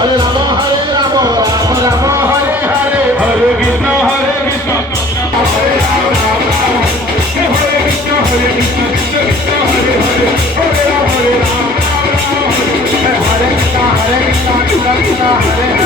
Hare Rama, Hare Rama, Rama Rama, Hare Hare, Hare Krishna, Hare Rama, Hare Krishna, Krishna Krishna, Hare Hare, Hare Rama, Hare Rama, Hare Krishna, Krishna Krishna, Hare